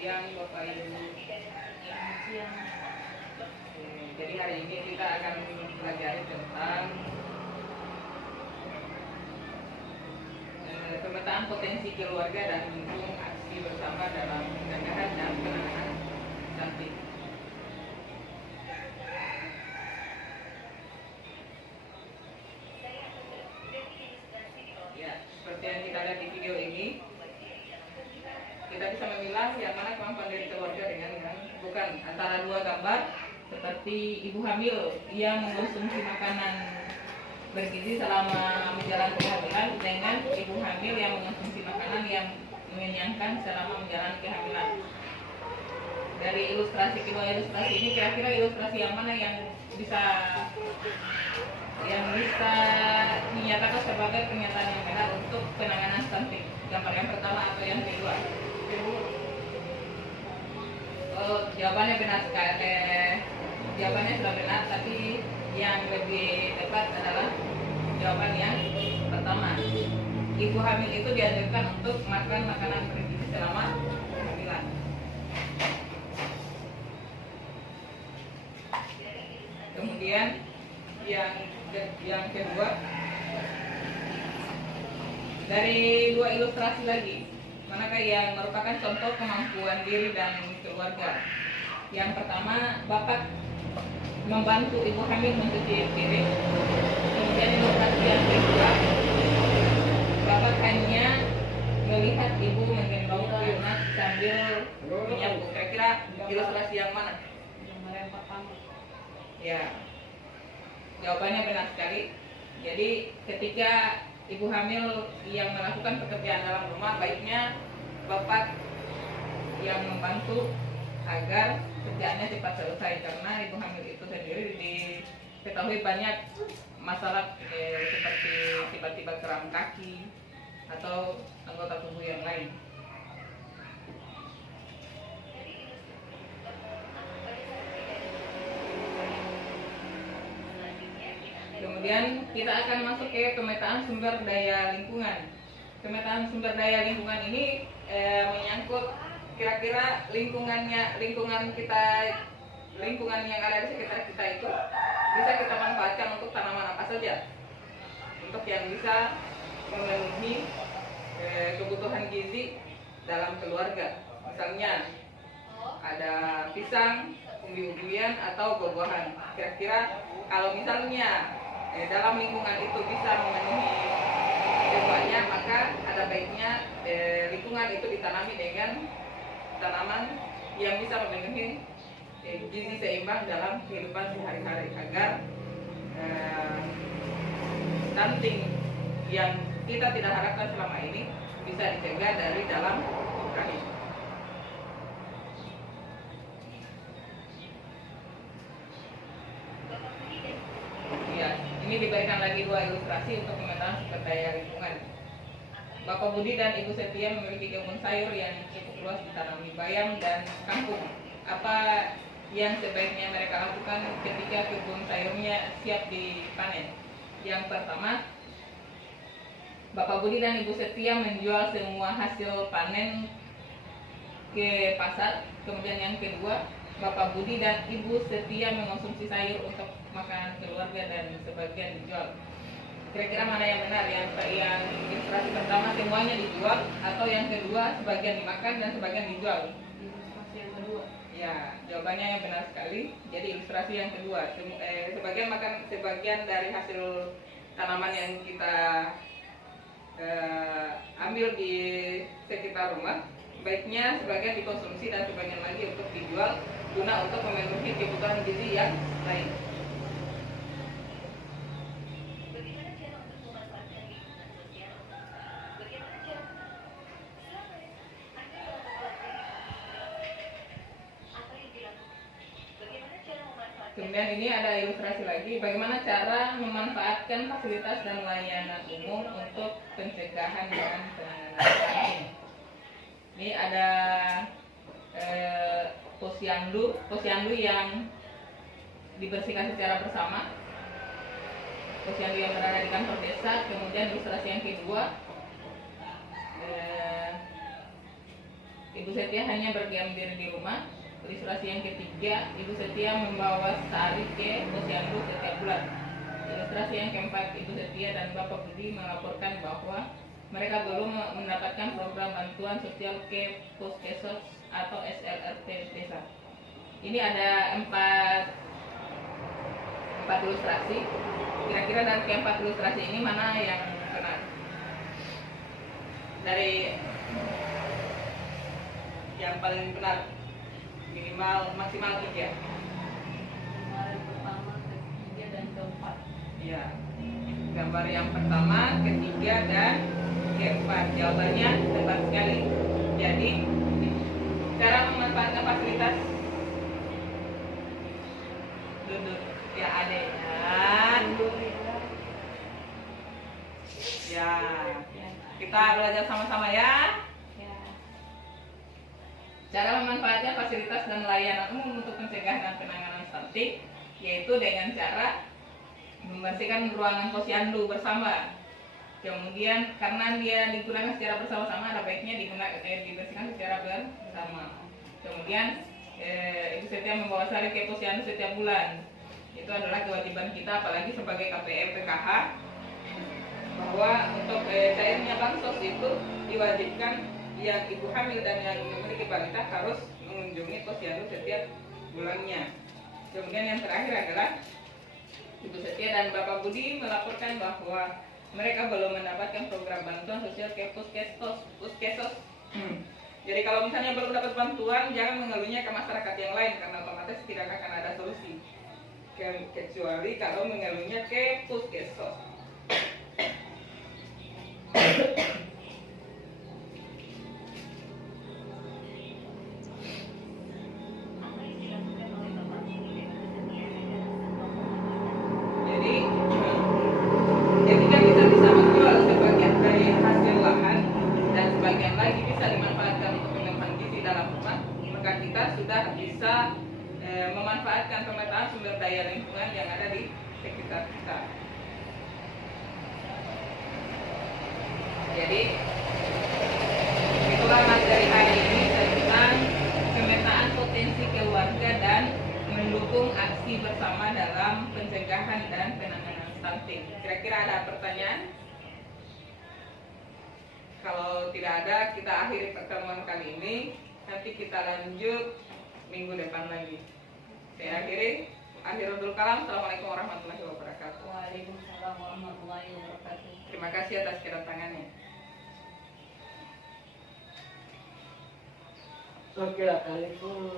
siang Bapak Ibu. Siang. Jadi hari ini kita akan pelajari tentang pemetaan potensi keluarga dan mendukung aksi bersama dalam pencegahan dan penanganan stunting. Ya, seperti yang kita lihat di video ini, kita bisa memilah yang mana kemampuan dari keluarga dengan yang bukan, antara dua gambar seperti ibu hamil yang mengonsumsi makanan bergizi selama menjalani kehamilan dengan ibu hamil yang mengonsumsi makanan yang mengenyangkan selama menjalani kehamilan. Dari kedua ilustrasi ini, kira-kira ilustrasi yang mana yang bisa dinyatakan sebagai pernyataan yang benar untuk penanganan stunting? Gambar yang pertama atau yang kedua? Oh, jawabannya benar sekali. Jawabannya sudah benar, tapi yang lebih tepat adalah jawaban yang pertama. Ibu hamil itu dianjurkan untuk makan makanan bergizi selama kehamilan. Kemudian yang kedua, dari dua ilustrasi lagi, manakah yang merupakan contoh kemampuan diri dan keluarga? Yang pertama, bapak membantu ibu hamil mencuci piring. Kemudian ilustrasi yang kedua, bapak hanya melihat ibu menggendong anak sambil menyapu. Kira-kira ilustrasi yang mana? Yang pertama. Ya, jawabannya benar sekali. Jadi ketika ibu hamil yang melakukan pekerjaan dalam rumah, baiknya bapak yang membantu agar kerjaannya cepat selesai, karena ibu hamil itu sendiri diketahui banyak masalah seperti tiba-tiba kram kaki atau anggota tubuh yang lain. Kemudian kita akan masuk ke pemetaan sumber daya lingkungan. Pemetaan sumber daya lingkungan ini menyangkut kira-kira lingkungan yang ada di sekitar kita itu bisa kita manfaatkan untuk tanaman apa saja, untuk yang bisa memenuhi kebutuhan gizi dalam keluarga. Misalnya ada pisang, umbi-umbian atau buah-buahan. Kira-kira kalau misalnya dalam lingkungan itu bisa memenuhi kebutuhannya, maka ada baiknya lingkungan itu ditanami dengan tanaman yang bisa memenuhi gizi seimbang dalam kehidupan sehari-hari, agar stunting yang kita tidak harapkan selama ini bisa dicegah dari dalam rahim. Ya, ini diberikan lagi dua ilustrasi untuk pemetaan sumber daya lingkungan. Bapak Budi dan Ibu Setia memiliki kebun sayur yang cukup luas ditanami bayam dan kangkung. Apa yang sebaiknya mereka lakukan ketika kebun sayurnya siap dipanen? Yang pertama, Bapak Budi dan Ibu Setia menjual semua hasil panen ke pasar. Kemudian yang kedua, Bapak Budi dan Ibu Setia mengonsumsi sayur untuk makanan keluarga dan sebagian dijual. Kira-kira mana yang benar? Yang ilustrasi pertama semuanya dijual, atau yang kedua sebagian dimakan dan sebagian dijual? Ilustrasi yang kedua. Ya, jawabannya yang benar sekali. Jadi ilustrasi yang kedua, sebagian makan, sebagian dari hasil tanaman yang kita ambil di sekitar rumah, baiknya sebagian dikonsumsi dan sebagian lagi untuk dijual guna untuk memenuhi kebutuhan gizi yang lain. Kemudian ini ada ilustrasi lagi, bagaimana cara memanfaatkan fasilitas dan layanan umum untuk pencegahan dan penanganan stunting. Ini ada posyandu yang dibersihkan secara bersama, posyandu yang berada di kantor desa. Kemudian ilustrasi yang kedua, Ibu Setia hanya berdiam diri di rumah. Ilustrasi yang ketiga, Ibu Setia membawa Sari ke posyandu setiap bulan. Ilustrasi yang keempat, Ibu Setia dan Bapak Budi melaporkan bahwa mereka belum mendapatkan program bantuan sosial ke Puskesos atau SLRT desa. Ini ada empat ilustrasi. Kira-kira dari keempat ilustrasi ini mana yang benar? Dari yang paling benar, minimal maksimal 3. Gambar yang pertama, ketiga, dan keempat. Ya, gambar yang pertama, ketiga, dan keempat. Jawabannya tepat sekali. Jadi cara memanfaatkan fasilitas duduk ya adek ya, kita belajar sama-sama ya. Ya. Cara memanfaatkan fasilitas dan layanan umum untuk pencegahan dan penanganan stunting yaitu dengan cara membersihkan ruangan posyandu bersama. Kemudian karena dia digunakan secara bersama-sama, ada baiknya dibersihkan secara bersama. Kemudian Ibu Setia membawa Sari ke posyandu setiap bulan. Itu adalah kewajiban kita, apalagi sebagai KPM PKH, bahwa untuk cairnya bansos itu diwajibkan yang ibu hamil dan yang memiliki balita harus mengunjungi posyandu setiap bulannya. Kemudian yang terakhir adalah Ibu Setia dan Bapak Budi melaporkan bahwa mereka belum mendapatkan program bantuan sosial ke Puskesos. Jadi kalau misalnya belum dapat bantuan, jangan mengeluhnya ke masyarakat yang lain karena otomatis tidak akan ada solusi. Kecuali kalau mengeluhnya ke Puskesos. Jadi ketika kita bisa menjual sebagian dari hasil lahan dan sebagian lagi bisa dimanfaatkan untuk pengembangan gizi dalam rumah, maka kita sudah bisa memanfaatkan pemetaan sumber daya lingkungan yang ada di sekitar kita. Jadi itulah materi hari ini tentang pemetaan potensi keluarga dan mendukung aksi bersama dalam pencegahan dan penanganan stunting. Kira-kira ada pertanyaan? Kalau tidak ada, kita akhiri pertemuan kali ini. Nanti kita lanjut minggu depan lagi. Saya akhiri. Akhirul kalam. Assalamualaikum warahmatullahi wabarakatuh. Waalaikumsalam warahmatullahi wabarakatuh. Terima kasih atas kedatangannya. Oke, Assalamualaikum.